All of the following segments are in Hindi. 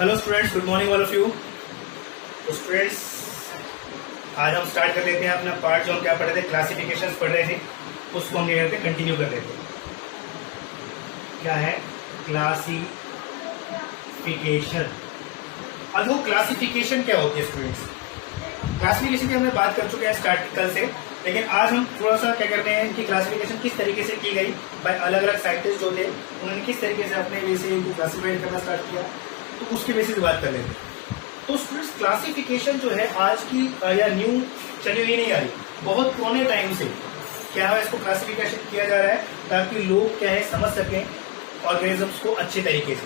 Hello students, good morning all of you. तो स्टूडेंट्स, आज हम स्टार्ट कर लेते हैं अपना पार्ट जो हम क्या पढ़ रहे थे, क्लासिफिकेशंस पढ़ रहे थे, उसको हम क्या करते हैं, कंटिन्यू कर लेते हैं। क्या है क्लासिफिकेशन? अब वो क्लासिफिकेशन क्या होती है स्टूडेंट्स? क्लासिफिकेशन की हमने बात कर चुके हैं स्टार्ट कल से, लेकिन आज हम थोड़ा सा क्या करते हैं कि क्लासिफिकेशन किस तरीके से की गई बाय अलग अलग साइंटिस्ट जो थे, उन्होंने किस तरीके से अपने वे से इनको क्लासिफाइड करना स्टार्ट किया, तो उसके बेसिस बात कर लेते हैं। तो स्टूडेंट्स, क्लासिफिकेशन जो है आज की या न्यू चली हुई नहीं आ रही, बहुत पुराने टाइम से क्या है इसको क्लासिफिकेशन किया जा रहा है ताकि लोग क्या है समझ सकें ऑर्गेनिजम्स को अच्छे तरीके से।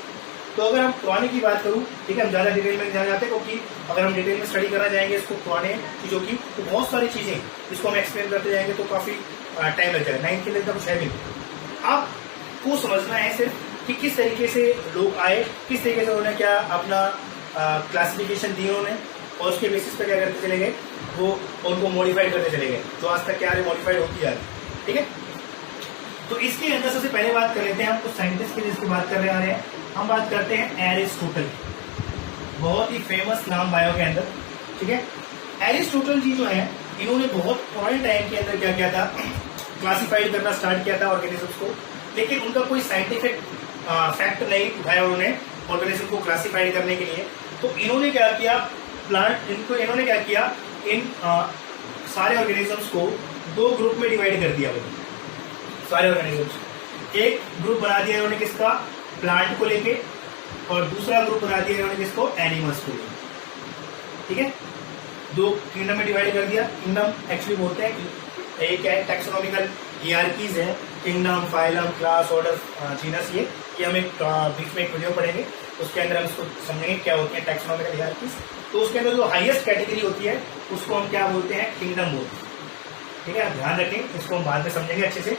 तो अगर हम पुराने की बात करूं, ठीक है, हम ज्यादा डिटेल में नहीं जाते क्योंकि अगर हम डिटेल में स्टडी करना जाएंगे इसको पुराने चीजों की, तो बहुत सारी चीजें इसको हम एक्सप्लेन करते जाएंगे तो काफी टाइम लग जाएगा। 9th के लिए कुछ है भी आपको समझना है सिर्फ कि किस तरीके से लोग आए, किस तरीके से उन्होंने क्या अपना क्लासिफिकेशन दी उन्होंने, और उसके बेसिस पे क्या करते चले गए, वो उनको मॉडिफाइड करते चले गए, जो आज तक क्या है मॉडिफाइड होती जा रही। ठीक है, तो इसके अंदर सबसे पहले बात कर लेते हैं, हम कुछ साइंटिस्ट की जिसकी बात कर रहे आ रहे हैं। हम बात करते हैं एरिस्टोटल, बहुत ही फेमस नाम बायो के अंदर। ठीक है, एरिस्टोटल जी जो है, इन्होंने बहुत पुराने टाइम के अंदर क्या किया था, क्लासिफाइड करना स्टार्ट किया था ऑर्गेनिजम्स को, लेकिन उनका कोई साइंटिफिक फैक्ट नहीं उठाया उन्होंने ऑर्गेनिज्म को क्लासिफाइड करने के लिए। तो इन्होंने क्या किया, इन्होंने क्या किया, इन सारे ऑर्गेनिजम्स को दो ग्रुप में डिवाइड कर दिया। सारे ऑर्गेनिजम्स एक ग्रुप बना दिया इन्होंने किसका, प्लांट को लेके, और दूसरा ग्रुप बना दिया इन्होंने किसको, एनिमल्स को लेके। ठीक है, दो किंगडम में डिवाइड कर दिया। किंगडम एक्चुअली बोलते हैं, एक है टैक्सोनॉमिकल हियरार्कीज है, kingdom, phylum, class, order, genus, ये हम एक बीच में एक वीडियो पढ़ेंगे, उसके अंदर हम इसको समझेंगे क्या होती है टैक्सोनॉमिकल हियरार्कीज। तो उसके अंदर जो हाईएस्ट कैटेगरी होती है उसको हम क्या बोलते हैं, किंगडम बोलते हैं। ठीक है, आप ध्यान रखें, इसको हम बाद में समझेंगे अच्छे से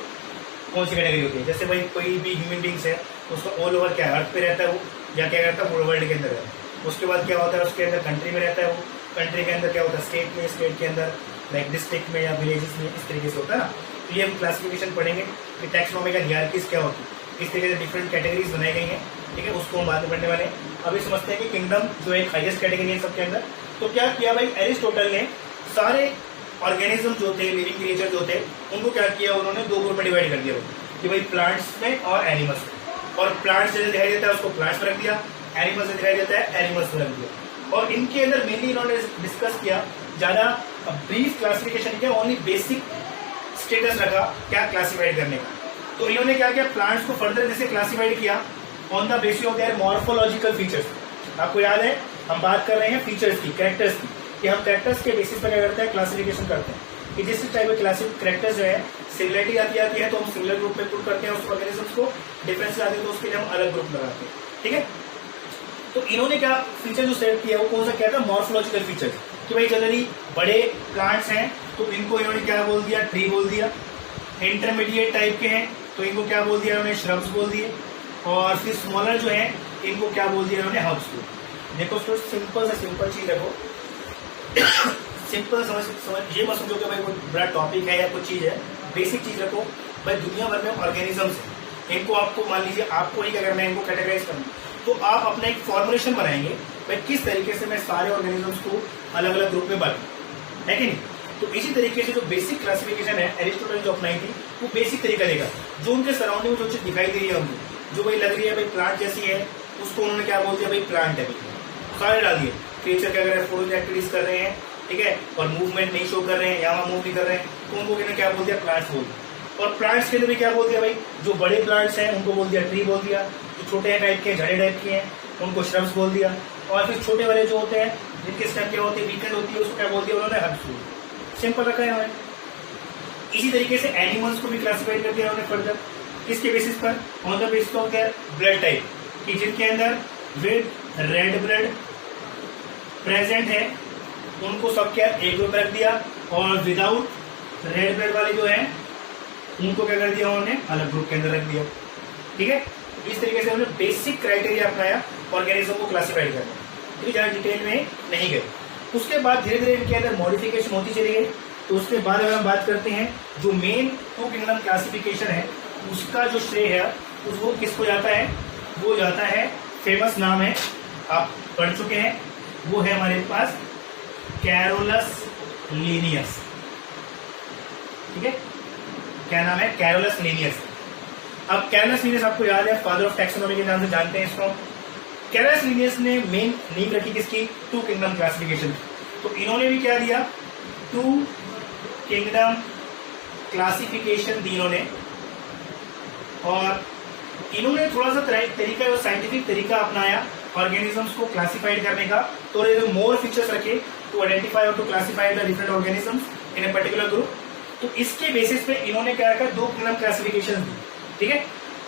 कौन सी कैटेगरी होती है। जैसे भाई कोई भी ह्यूमन बींग्स है, उसका ऑल ओवर क्या अर्थ पे रहता है वो, या क्या करता है पूरे वर्ल्ड के अंदर है। उसके बाद क्या होता है, उसके अंदर कंट्री में रहता है वो, कंट्री के अंदर क्या होता है, स्टेट में, स्टेट के अंदर लाइक डिस्ट्रिक्ट में या विलेजेस में, इस तरीके से होता है ना। तो ये हम क्लासिफिकेशन पढ़ेंगे कि टैक्सोनॉमिकल हियरार्कीज क्या होती है, इस तरीके से डिफरेंट कैटेगरीज बनाई गई हैं। ठीक है, उसको हम बाद में पढ़ने वाले हैं। अभी समझते हैं कि किंगडम जो एक हाईएस्ट कैटेगरी है सबके अंदर। तो क्या किया भाई, एरिस्टोटल ने सारे ऑर्गेनिज्म जो थे, लिविंग क्रिएचर जो थे, उनको क्या किया, उन्होंने दो ग्रुप में डिवाइड कर दिया कि भाई प्लांट्स में और एनिमल्स में। और प्लांट्स जैसे दिखाई देता है उसको प्लांट्स में रख दिया, एनिमल्स से दिखाई देता है एनिमल्स में रख दिया। और इनके अंदर मेनली इन्होंने डिस्कस किया, ज्यादा ब्रीफ क्लासिफिकेशन किया, ओनली बेसिक स्टेटस रखा क्या क्लासिफाइड करने का। तो इन्होंने क्या किया, प्लांट्स को फर्दर जैसे क्लासिफाइड किया on the basis of their morphological features. आपको याद है हम बात कर रहे हैं फीचर्स की, कैरेक्टर्स की, कि हम कैरेक्टर्स के बेसिस पर क्या करते हैं, क्लासिफिकेशन करते हैं कि जिस टाइप के क्लासिक कैरेक्टर्स जो है सिमिलरिटी आती है तो हम सिमिलर ग्रुप में पुट करते हैं उस ऑर्गेनिजम्स को, डिफरेंस आते हैं तो उसके लिए हम अलग ग्रुप लगाते हैं। ठीक है, तो इन्होंने क्या फीचर जो सेट किया वो कौन सा क्या था, मॉर्फोलॉजिकल फीचर्स, कि भाई जनरली बड़े प्लांट्स हैं तो इनको इन्होंने क्या बोल दिया, ट्री बोल दिया। इंटरमीडिएट टाइप के हैं तो इनको क्या बोल दिया इन्होंने, श्रब्स बोल दिए। और फिर स्मॉलर जो है इनको क्या बोल दिया इन्होंने, हर्ब्स को। देखो तो सिंपल से सिंपल चीज देखो, सिंपल समझ ये मत समझो कि भाई कोई बड़ा टॉपिक है या कुछ चीज है, बेसिक चीज रखो। भाई दुनिया भर में ऑर्गेनिजम्स है, इनको आपको मान लीजिए आपको ही क्या करना है, इनको कैटेगराइज करना, तो आप अपना एक फॉर्मुलेशन बनाएंगे भाई किस तरीके से मैं सारे ऑर्गेनिजम्स को अलग अलग ग्रुप में बांटूं, है कि नहीं। तो इसी तरीके से जो बेसिक क्लासिफिकेशन है एरिस्टोटल जो अपनाई थी, वो बेसिक तरीका देगा। जो उनके सराउंडिंग में जो चीज दिखाई दे रही है उनको, जो भाई लग रही है भाई प्लांट जैसी है, उसको उन्होंने क्या बोल दिया, भाई प्लांट है, सारे डाल दिए। क्रिएचर क्या कर रहे हैं, फोटो एक्टिविटीज कर रहे हैं, ठीक है, और मूवमेंट नहीं शो कर रहे हैं, यहाँ मूव नहीं कर रहे हैं, तो उनको क्या बोल दिया, प्लांट्स बोल दिया। और प्लांट्स के लिए भी क्या बोल दिया भाई, जो बड़े प्लांट्स हैं उनको बोल दिया ट्री बोल दिया, जो छोटे टाइप के झड़े टाइप के हैं उनको श्रब्स बोल दिया, और फिर छोटे वाले जो होते हैं जिनके स्टेम क्या होते हैं, वीकेंड होती है, उसको क्या बोल दिया उन्होंने, हर्ब्स बोल दिया। सिंपल रखा है हमें। इसी तरीके से एनिमल्स को भी क्लासिफाइड कर दिया उन्होंने फर्दर, किसके बेसिस पर, on the basis of their blood type, कि जिनके अंदर विद रेड ब्लड प्रेजेंट है उनको सब क्या एक ग्रुप रख दिया, और विदाउट रेड ब्लड वाले जो है उनको क्या कर दिया उन्होंने, अलग ग्रुप के अंदर रख दिया। ठीक है, इस तरीके से उन्होंने बेसिक क्राइटेरिया अपनाया ऑर्गेनिज्म को क्लासिफाइड करना। ठीक है, ज्यादा डिटेल में नहीं गए। उसके बाद धीरे धीरे इनके अंदर मॉडिफिकेशन होती चली गई। तो उसके बाद अगर हम बात करते हैं जो मेन टू किंगडम क्लासिफिकेशन है, उसका जो श्रेय है वो किसको जाता है, वो जाता है, फेमस नाम है आप पढ़ चुके हैं, वो है हमारे पास कैरोलस लिनियस। ठीक है, क्या नाम है? Carolus Linnaeus. अब कैरोलस लिनियस आपको याद है, फादर ऑफ टैक्सोनॉमी के नाम से जानते हैं इसको। कैरोलस लिनियस ने मेन नींव रखी किसकी? Two kingdom classification. तो इन्होंने भी क्या दिया? टू किंगडम क्लासिफिकेशन दी इन्होंने। और इन्होंने थोड़ा सा तरीका, जो साइंटिफिक तरीका अपनाया ऑर्गेनिजम्स को क्लासिफाइड करने का, तो मोर फीचर्स रखे टू आइडेंटिफाई और to classify the different organisms in a particular group. तो इसके बेसिस पे इन्होंने क्या रखा? दो किंगडम क्लासिफिकेशन दी। ठीक है,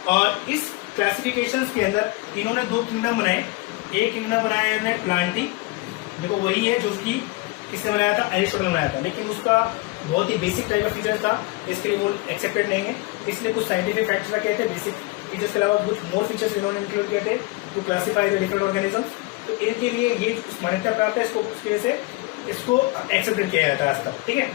और इस क्लासिफिकेशंस के अंदर इन्होंने दो किंगडम बनाए। एक किंगडम बनाया इन्होंने प्लांटी, देखो वही है जो उसकी किसने बनाया था? एरिस्टोटल ने बनाया था, लेकिन उसका बहुत ही बेसिक टाइप का फीचर था, इसके लिए वो एक्सेप्टेड नहीं है, इसलिए कुछ साइंटिफिक फैक्ट्स रखे थे। बेसिक फीचर्स के अलावा कुछ मोर फीचर्स इन्होंने इंक्लूड किए थे to classify the different organisms. तो इनके लिए ये मान्यता प्राप्त है, इसको उसकी वजह से इसको एक्सेप्टेड किया जाता है आज तक। ठीक है,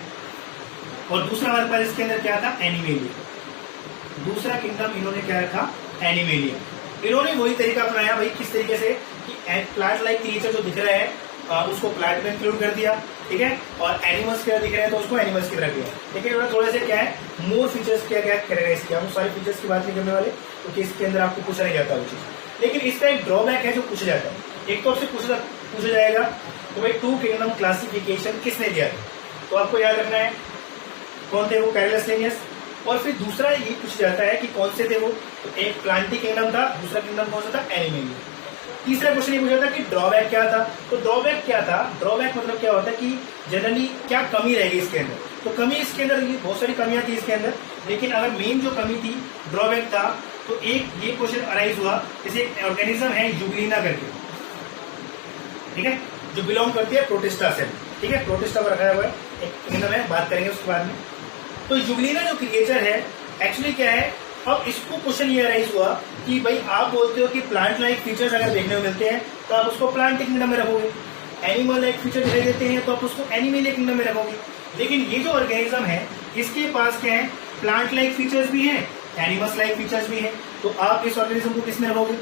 और दूसरा हमारे पास इसके अंदर क्या था? एनिमेलिया। दूसरा किंगडम इन्होंने क्या रखा? एनिमेलिया। इन्होंने वही तरीका अपनाया भाई, किस तरीके से कि प्लांट लाइक क्रिएचर जो दिख रहा है उसको प्लांट में इंक्लूड कर दिया। ठीक है, और एनिमल्स की तरह दिख रहे हैं तो उसको एनिमल्स की तरह किया। लेकिन इन्होंने थोड़े से क्या है, मोर फीचर्स क्या क्या कैरेक्टराइज किया। हम सारे फीचर्स की बात नहीं करने वाले, क्योंकि इसके अंदर आपको पूछा नहीं जाता वो चीज। लेकिन इसका एक ड्रॉबैक है जो पूछा जाता है। एक तो आपसे पूछा जाएगा तो भाई टू किंगडम क्लासिफिकेशन किसने दिया था? तो आपको याद रखना है कौन थे वो? Carolus Linnaeus. और फिर दूसरा ये पूछा जाता है कि कौन से थे वो? तो एक प्लांटी किंगडम था, दूसरा किंगडम कौन सा था? एनिमेलिया। तीसरा क्वेश्चन ये पूछा था कि ड्रॉबैक क्या था? तो ड्रॉबैक क्या था? ड्रॉबैक मतलब क्या होता है कि जनरली क्या कमी रहेगी इसके अंदर? तो कमी इसके अंदर बहुत सारी कमियां थी इसके अंदर, लेकिन अगर मेन जो कमी थी, ड्रॉबैक था, तो एक ये क्वेश्चन अराइज हुआ, जैसे एक ऑर्गेनिज्म है यूग्लिना करके, ठीक है, जो बिलोंग करती है प्रोटिस्टा से। ठीक है, प्रोटिस्टा को रखा हुआ है, एक किंगडम है, बात करेंगे उसके बाद में। तो यूग्लिना जो क्रिएचर है एक्चुअली क्या है? अब इसको क्वेश्चन ये राइज हुआ कि भाई आप बोलते हो कि प्लांट लाइक फीचर्स अगर देखने को मिलते हैं तो आप उसको प्लांट किंगडम में रखोगे, एनिमल लाइक फीचर दिखाई देते हैं तो आप उसको एनिमल किंगडम में रखोगे। लेकिन ये जो ऑर्गेनिज्म है इसके पास क्या है? प्लांट लाइक फीचर्स भी हैं, एनिमल्स लाइक फीचर्स भी हैं, तो आप इस ऑर्गेनिज्म को किस में रखोगे?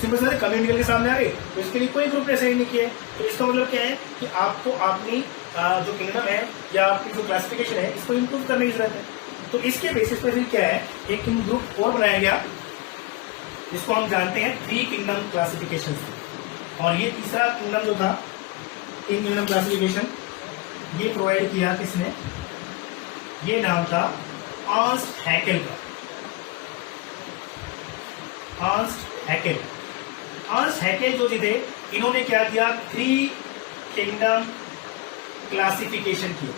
सिंपल सा कमी निकल के सामने आ गई, तो इसके लिए कोई ग्रुप डिसाइड नहीं किया है। तो इसका मतलब क्या है कि आपको अपनी जो किंगडम है या आपकी जो क्लासिफिकेशन है इसको इम्प्रूव करने की जरूरत है। तो इसके बेसिस पर फिर क्या है, एक ग्रुप और बनाया गया जिसको हम जानते हैं थ्री किंगडम क्लासिफिकेशन। और ये तीसरा किंगडम जो था, तीन किंगडम क्लासिफिकेशन, ये प्रोवाइड किया किसने? ये नाम था अर्नस्ट हैकेल का। Ernst Hückel. अर्नस्ट हैकेल जो थे इन्होंने क्या किया? थ्री किंगडम क्लासिफिकेशन किया।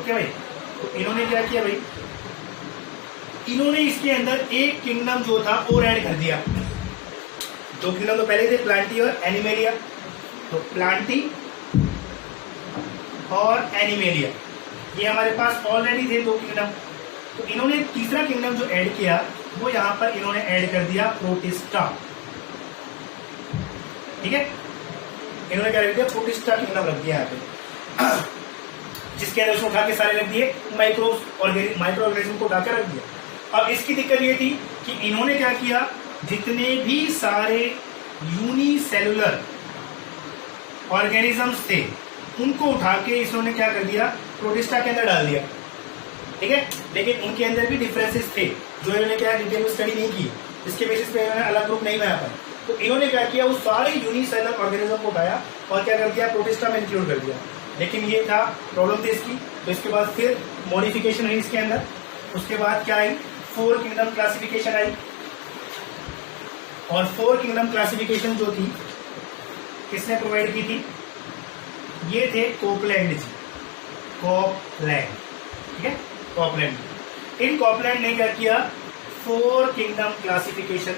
ओके भाई, तो इन्होंने क्या किया भाई? इन्होंने इसके अंदर एक किंगडम जो था और ऐड कर दिया। दो किंगडम तो पहले थे, प्लांटी और एनिमेलिया। तो प्लांटी और एनिमेलिया ये हमारे पास ऑलरेडी थे दो किंगडम। तो इन्होंने तीसरा किंगडम जो ऐड किया वो यहां पर इन्होंने ऐड कर दिया प्रोटिस्टा। ठीक है, इन्होंने क्या रख दिया? प्रोटिस्टा किंगडम रख दिया यहाँ पे, जिसके अंदर उसको उठा के सारे रख दिए माइक्रो ऑर्गेनिज्म को उठाकर रख दिया। अब इसकी दिक्कत ये थी कि इन्होंने क्या किया? जितने भी सारे यूनिसेलुलर ऑर्गेनिजम्स थे उनको उठा के इन्होंने क्या कर दिया? प्रोटिस्टा के अंदर डाल दिया। ठीक है, लेकिन उनके अंदर भी डिफरेंसेस थे जो इन्होंने क्या डिटेल में स्टडी नहीं की, जिसके बेसिस पे इन्होंने अलग ग्रुप नहीं बना पाया। तो इन्होंने क्या किया? वो सारे यूनिसेलुलर ऑर्गेनिज्म को उठाया और क्या कर दिया? प्रोटिस्टा में इंक्लूड कर दिया। लेकिन ये था प्रॉब्लम थी इसकी। तो इसके बाद फिर मॉडिफिकेशन हुई इसके अंदर। उसके बाद क्या आई? फोर किंगडम क्लासिफिकेशन आई। और फोर किंगडम क्लासिफिकेशन जो थी किसने प्रोवाइड की थी? ये थे कोपलैंड जी, कोपलैंड। ठीक है, कोपलैंड। इन कोपलैंड ने क्या किया? फोर किंगडम क्लासिफिकेशन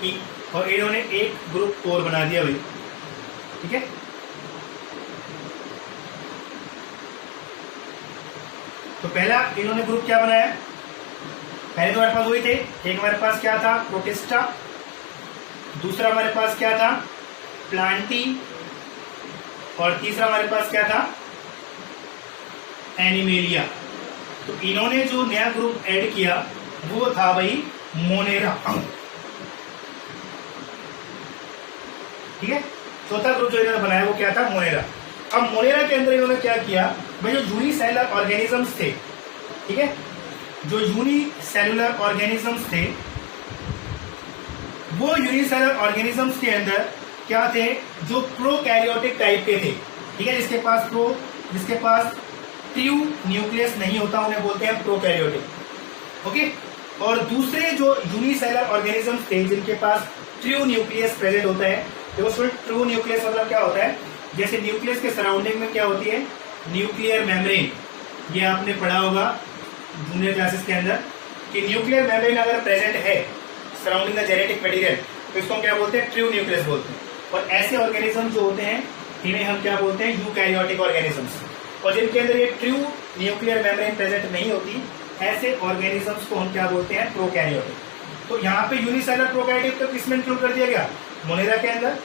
की और इन्होंने एक ग्रुप और बना दिया भाई। ठीक है, तो पहला इन्होंने ग्रुप क्या बनाया? पहले तो हमारे पास वही थे, एक हमारे पास क्या था? प्रोटिस्टा। दूसरा हमारे पास क्या था? प्लांटी। और तीसरा हमारे पास क्या था? एनिमेलिया। तो इन्होंने जो नया ग्रुप ऐड किया वो था भाई मोनेरा। ठीक है। चौथा ग्रुप जो इन्होंने बनाया वो क्या था, मोनेरा। अब मोनेरा के अंदर इन्होंने क्या किया भाई, जो यूनिसेलुलर ऑर्गेनिजम्स थे, ठीक है, जो यूनिसेलुलर ऑर्गेनिजम्स थे वो यूनिसेलुलर ऑर्गेनिजम्स के अंदर क्या थे, जो प्रोकैरियोटिक टाइप के थे, ठीक है, जिसके पास ट्रू न्यूक्लियस नहीं होता उन्हें बोलते हैं प्रोकैरियोटिक। ओके। और दूसरे जो यूनिसेलुलर ऑर्गेनिजम्स थे जिनके पास ट्रू न्यूक्लियस प्रेजेंट होता है, तो उसमें ट्रू न्यूक्लियस मतलब क्या होता है, जैसे न्यूक्लियस के सराउंडिंग में क्या होती है, न्यूक्लियर मेम्ब्रेन। ये आपने पढ़ा होगा जूनियर क्लासेस के अंदर कि न्यूक्लियर मेम्ब्रेन अगर प्रेजेंट है सराउंडिंग द जेनेटिक मटेरियल, तो इसको हम क्या बोलते हैं, ट्रू न्यूक्लियस बोलते हैं। और ऐसे ऑर्गेनिज्म जो होते हैं इन्हें हम क्या बोलते हैं, यूकैरियोटिक ऑर्गेनिजम्स। और जिनके अंदर ये ट्रू न्यूक्लियर मेम्ब्रेन प्रेजेंट नहीं होती, ऐसे ऑर्गेनिजम्स को हम क्या बोलते हैं, प्रोकैरियोटिक। तो यहाँ पे यूनिसेलुलर प्रोकैरियोटिक को किसमें इंक्लूड कर दिया गया, मोनेरा के अंदर,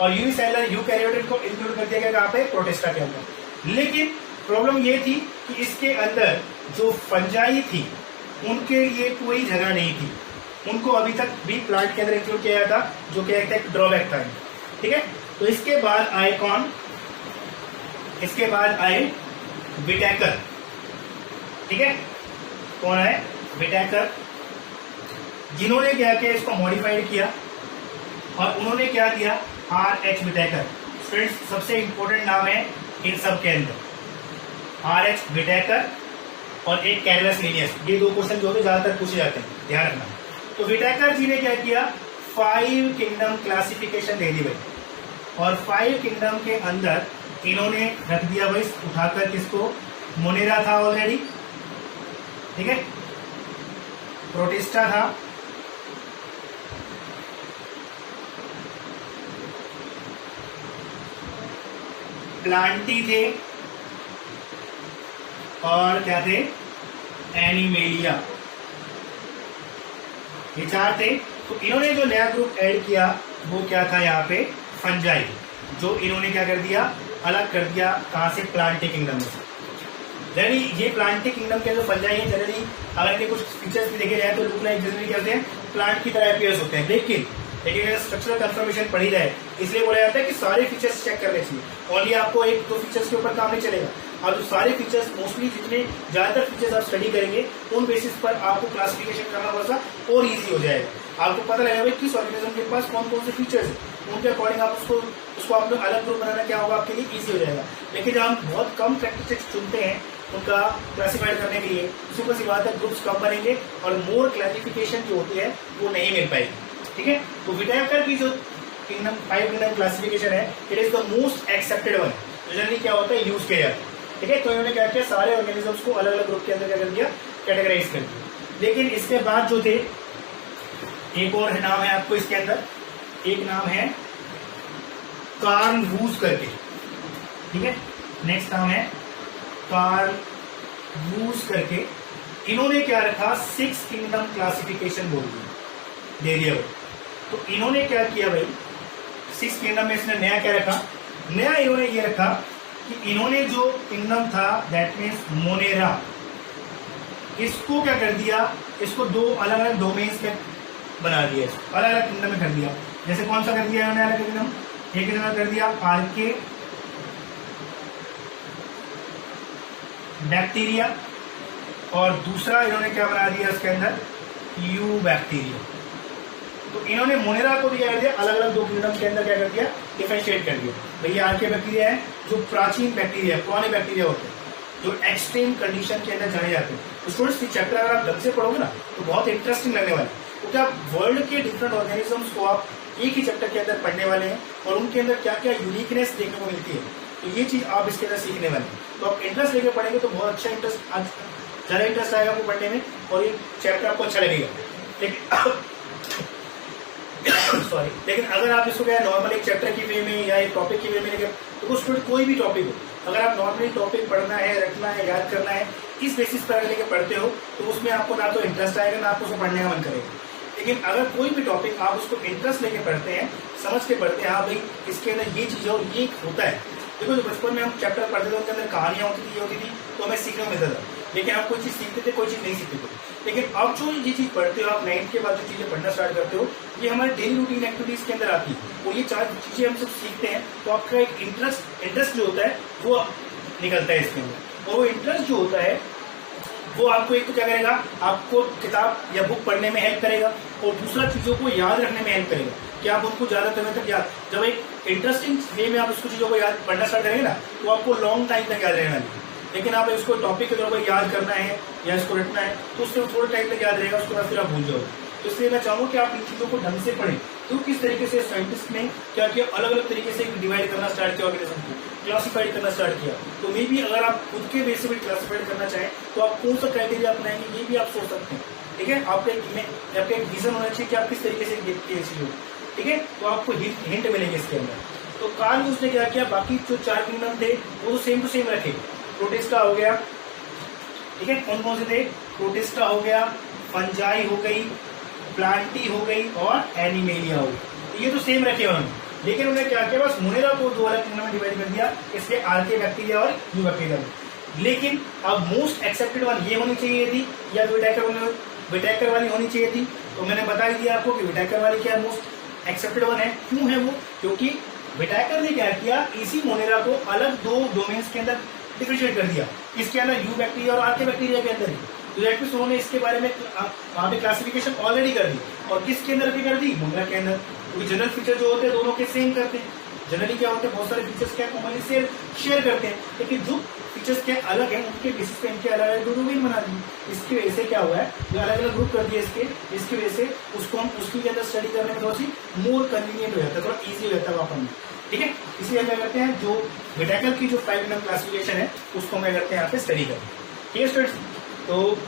और यूनिसेलुलर यूकैरियोटिक को इंक्लूड कर दिया गया कहाँ पे, प्रोटिस्टा के अंदर। लेकिन प्रॉब्लम ये थी कि इसके अंदर जो फंजाई थी उनके लिए कोई जगह नहीं थी, उनको अभी तक भी प्लांट के अंदर इंक्लूड किया गया था, जो कि एक ड्रॉबैक था। ठीक है। तो इसके बाद आए कौन, इसके बाद आए विटैकर। ठीक है, कौन है, विटैकर, जिन्होंने क्या किया, इसको मॉडिफाइड किया और उन्होंने क्या दिया, RH विटैकर। फ्रेंड्स सबसे इंपॉर्टेंट नाम है इन सब के अंदर, RH विटैकर और एक कैरलस लिनियस। ये दो क्वेश्चन जो भी ज्यादातर पूछे जाते हैं, ध्यान रखना। तो विटैकर जी ने क्या किया, 5 किंगडम क्लासिफिकेशन दे दी भाई, और 5 किंगडम के अंदर इन्होंने रख दिया भाई उठाकर किसको, मोनेरा था ऑलरेडी, ठीक है, प्रोटिस्टा था, प्लांटी थे, और क्या थे, एनिमेलिया, ये 4 थे। तो इन्होंने जो नया ग्रुप ऐड किया वो क्या था, यहाँ पे फंजाई, जो इन्होंने क्या कर दिया, अलग कर दिया, कहां से, प्लांटी किंगडम से। जनरली ये प्लांटी किंगडम के जो फंजाई है, जनरली अगर इनके कुछ फीचर्स भी देखे जाए तो लुक लाइक जनरली कहते हैं प्लांट की तरह अपीयर्स होते हैं, लेकिन स्ट्रक्चरल कंफर्मेशन पढ़ी जाए इसलिए बोला जाता है कि सारे फीचर्स चेक करने चाहिए। ओनली आपको 1-2 फीचर्स के ऊपर काम नहीं चलेगा, आप जो सारे फीचर्स, मोस्टली जितने ज्यादातर फीचर्स आप स्टडी करेंगे उन बेसिस पर आपको क्लासिफिकेशन करना थोड़ा सा और ईजी हो जाएगा। आपको पता लगेगा भाई किस ऑर्गेनिज्म के पास कौन कौन से फीचर्स है, उनके अकॉर्डिंग आप उसको आपने अलग ग्रुप बनाना क्या होगा, आपके लिए ईजी हो जाएगा। लेकिन जब हम बहुत कम प्रैक्टिस चुनते हैं उनका क्लासिफाइड करने के लिए, सिंपल सी बात है, ग्रुप्स कम बनेंगे और मोर क्लासिफिकेशन जो होती है वो नहीं मिल पाएगी। ठीक है। तो विटैकर की जो 5 किंगडम क्लासिफिकेशन है, it is the most accepted one, generally क्या होता है, यूज किया जाता है। ठीक है। तो इन्होंने क्या किया, सारे ऑर्गेनिजम्स को अलग अलग ग्रुप के अंदर क्या कर दिया, कैटेगराइज कर दिया। लेकिन इसके बाद जो थे, एक और नाम है आपको इसके अंदर, एक नाम है कार्ल वूज करके, ठीक है, नेक्स्ट नाम है कार्ल वूज करके। इन्होंने क्या रखा, 6 किंगडम क्लासिफिकेशन बोल दे दिया। तो इन्होंने क्या किया भाई, 6 किंगडम में इसने नया क्या रखा, नया इन्होंने ये रखा कि इन्होंने जो किंगडम था दैट मीन्स मोनेरा, इसको क्या कर दिया, इसको 2 अलग अलग डोमेन्स में बना दिया, अलग अलग किंगडम में कर दिया। जैसे कौन सा कर दिया इन्होंने अलग किंगडम, एक किंगडम कर दिया आर्के बैक्टीरिया, और दूसरा इन्होंने क्या बना दिया इसके अंदर, यू बैक्टीरिया। तो इन्होंने मोनेरा को भी क्या कर दिया, अलग अलग 2 किंगडम के अंदर क्या कर दिया, डिफरेंशिएट कर दिया। भैया आर्के बैक्टीरिया है जो प्राचीन बैक्टीरिया, पुराने बैक्टीरिया होते हैं जो एक्सट्रीम कंडीशन के अंदर जाने जाते हैं। तो स्टूडेंट्स ये चैप्टर अगर आप ढंग से पढ़ोगे ना तो बहुत इंटरेस्टिंग लगने वाला है, क्योंकि आप वर्ल्ड के डिफरेंट ऑर्गेनिजम्स को आप एक ही चैप्टर के अंदर पढ़ने वाले हैं और उनके अंदर क्या क्या यूनिकनेस देखने को मिलती है, तो ये चीज आप इसके अंदर सीखने वाले हैं। तो आप इंटरेस्ट लेके पढ़ेंगे तो बहुत अच्छा ज्यादा इंटरेस्ट आएगा आपको पढ़ने में और ये चैप्टर आपको अच्छा लगेगा। लेकिन सॉरी, लेकिन अगर आप इसको क्या नॉर्मल एक चैप्टर की वे में या एक टॉपिक की वे में लेकर, तो उस कोई भी टॉपिक हो, अगर आप नॉर्मली टॉपिक पढ़ना है, रखना है, याद करना है, इस बेसिस पर अगर लेके पढ़ते हो तो उसमें आपको ना तो इंटरेस्ट आएगा ना आपको उसको पढ़ने का मन करेगा। लेकिन अगर कोई भी टॉपिक आप उसको इंटरेस्ट लेके पढ़ते हैं, समझ के पढ़ते हैं, हाँ भाई इसके अंदर ये चीज और ये होता है। देखो जो बचपन में हम चैप्टर पढ़ते थे उनके अंदर कहानियां होती थी, तो हमें सीखने को मिलता था। लेकिन आप कोई चीज सीखते थे, कोई चीज नहीं सीखते थे। लेकिन अब जो ये चीज पढ़ते हो आप, 9th के बाद जो चीजें पढ़ना स्टार्ट करते हो, ये हमारे डेली रूटीन एक्टिविटीज के अंदर आती है। और ये 4 चीजें हम सब सीखते हैं तो आपका एक इंटरेस्ट जो होता है वो निकलता है इसके अंदर। और वो इंटरेस्ट जो होता है वो आपको एक तो क्या करेगा, आपको किताब या बुक पढ़ने में हेल्प करेगा, और दूसरा चीजों को याद रखने में हेल्प करेगा कि आप उनको ज्यादा समय तक याद, जब एक इंटरेस्टिंग वे में आप उसको चीजों को याद पढ़ना स्टार्ट करेंगे ना तो आपको लॉन्ग टाइम तक याद रहना नहीं। लेकिन आप इसको टॉपिक के तौर पर याद करना है या इसको रटना है तो उससे थोड़ा टाइम तक याद रहेगा, उसके बाद फिर आप भूल जाओगे। तो इसलिए मैं चाहूंगा कि आप इन चीजों को ढंग से पढ़ें। तो किस तरीके से साइंटिस्ट ने क्या किया, अलग अलग तरीके से डिवाइड करना स्टार्ट किया, ऑर्गेनिज्म को क्लासिफाइड करना स्टार्ट किया। तो मे भी अगर आप खुद के बेस से भी क्लासिफाइड करना चाहें तो आप कौन सा क्राइटेरिया अपनाएंगे ये भी आप सोच सकते हैं। ठीक है, आपका एक विजन होना चाहिए कि आप किस तरीके से देखते हैं चीजों। ठीक है, तो आपको हिंट मिलेंगे इसके अंदर। तो कार्ल उसने क्या किया, बाकी जो 4 किंगडम थे वो तो सेम टू सेम रखे। प्रोटिस्टा हो गया, ठीक है, कौन कौन से थे, प्रोटिस्टा हो गया, फंजाई हो गई, प्लांटी हो गई और एनिमेलिया हो गई। ये तो सेम रखे उन्होंने, लेकिन उन्होंने क्या किया, बस मोनेरा को 2 अलग किंगडम में डिवाइड कर दिया, इसलिए आर्के बैक्टीरिया और न्यू बैक्टीरिया। लेकिन अब मोस्ट एक्सेप्टेड वन ये होनी चाहिए थी या विटाकर वाली होनी चाहिए थी। तो मैंने बता ही दिया आपको कि विटाकर वाली क्या मोस्ट एक्सेप्टेड वन है। क्यों है वो, क्योंकि विटाकर ने क्या किया, इसी मोनेरा को अलग 2 डोमेन्स के अंदर डिफरेंशिएट कर दिया, इसके अंदर यू बैक्टीरिया और आर्के बैक्टीरिया के अंदर ही। तो दैट मींस उन्होंने इसके बारे में वहां पे क्लासिफिकेशन ऑलरेडी कर दी, और किसके अंदर भी कर दी, मोनेरा के अंदर। क्योंकि जनरल फीचर जो होते हैं दोनों के सेम करते हैं। जनरली क्या होते हैं, बहुत सारे फीचर्स क्या कॉमनली शेयर करते हैं, लेकिन जो फीचर्स क्या अलग है उनके बेसिस पे इनके अलग अलग डोमेन बना दिए। इसकी वजह से क्या हुआ है, जो अलग अलग ग्रुप कर दिए इसकी वजह से उसको हम उसकी अंदर स्टडी करने में थोड़ा सी मोर कन्वीनियंट हो जाता है, थोड़ा ईजी हो जाता है वहां पर। ठीक है, इसलिए हम क्या करते हैं, जो विटाकर की जो 5 किंगडम क्लासिफिकेशन है उसको हम क्या करते हैं यहाँ पे स्टडी करते हैं। ठीक है स्टूडेंट्स, तो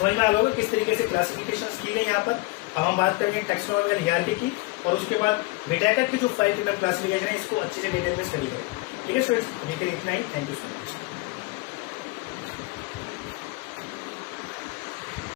समझ में आ गया किस तरीके से क्लासिफिकेशन की गई यहाँ पर। अब हम बात करेंगे टैक्सोनॉमिकल हियरार्की की, और उसके बाद विटाकर की जो 5 किंगडम क्लासिफिकेशन है इसको अच्छे से डिटेल में स्टडी करें। ठीक है स्टूडेंट्स, अभी के लिए इतना ही। Thank you so much.